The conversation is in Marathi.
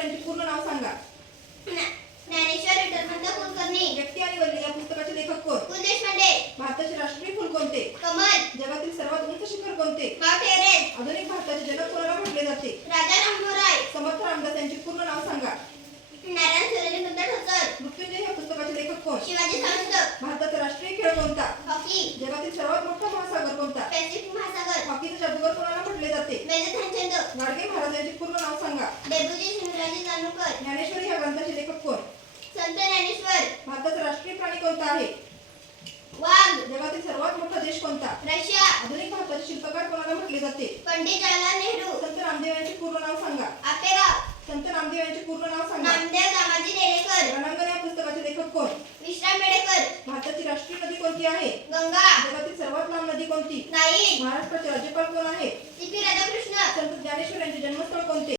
यांचे पूर्ण नाव सांगा. ज्ञानेश्वर विठ्ठलपंत कुलकर्णी. व्यक्ती आणि वल्ली या पुस्तकाचे लेखक कोण? पु. देशपांडे. भारताचे राष्ट्रीय फूल कोणते? कमल. जगातील सर्वात उंच शिखर कोणते? Mount Everest. आधुनिक भारताचे जनक कोणाला म्हटले जाते? राजा राममोहन समर्थ रामदास यांचे पूर्ण नाव सांगा. नारायण सूर्यकांत ठोसर. मृत्युंजय या पुस्तकाचे लेखक कोण? शिवाजी सावंत. भारताचा राष्ट्रीय खेळ कोणता? हॉकी. जगातील सर्वात मोठा महासागर कोणता? पॅसिफिक महासागर. हॉकीचे जादूगार कोणाला म्हटले जाते? मेजर ध्यानचंद. गाडगे महाराज यांचे पूर्ण नाव सांगा. डेबुजी शिवराजी जानोरकर. ज्ञानेश्वरी या ग्रंथाचे लेखक कोण? संत ज्ञानेश्वर. भारताचा राष्ट्रीय प्राणी कोणता आहे? वाघ. जगातील सर्वात मोठा देश कोणता? रशिया. आधुनिक भारताचे शिल्पकार कोणाला म्हटले जाते? पंडित जवाहरलाल नेहरू. संत नामदेव यांचे पूर्ण नाव सांगा. आपेगाव. संत नामदेव यांचे पूर्ण नाव सांगा. नामदेव दामाजी रेडेकर. रणांगण या पुस्तकाचे लेखक कोण? विश्राम बेडेकर. भारताची राष्ट्रीय नदी कोणती आहे? गंगा. जगातील सर्वात लांब नदी कोणती? नाईल. महाराष्ट्राचे राज्यपाल कोण आहे? सी. पी. राधाकृष्ण. संत ज्ञानेश्वर यांचे जन्मस्थळ कोणते?